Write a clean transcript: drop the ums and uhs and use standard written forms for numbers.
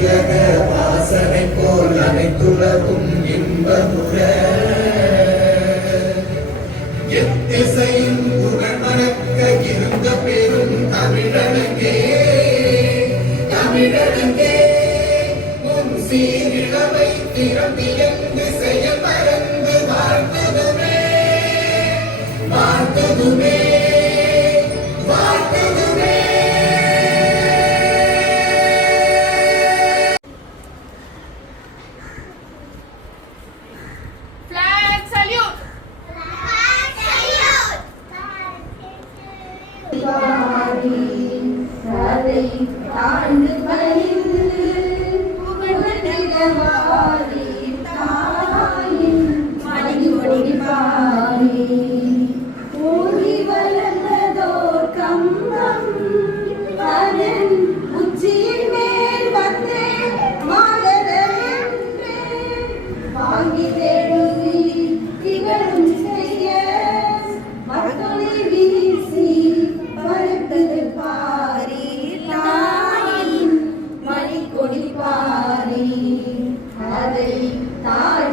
திலக வாசனை போல் அனைத்துலகும் இன்பமுற எத்திசையும் புகழ் மறக்க இருந்த பெரும் தமிழனங்கே தமிழனங்கே உன் சீரிழமை திறம்பியந்து செயல் மறந்து வாழ்த்ததுமே வாழ்த்ததுமே வாழ்த்ததுமே. Flag salute. சதை தாழ்ந்து பணிந்து புகழ்ந்தவாரி தாயின் மணிகொடி பாரி ஓடி வளர்ந்ததோர் கம்பம் அதன் உச்சியின் மேல் வந்தே மாதரென்று வாங்கி தேடுவி திகழும் செய்ய மக்களை வீசி பறந்தது பாரி தாயின் மணிக்கொடி பாரி அதை தாய்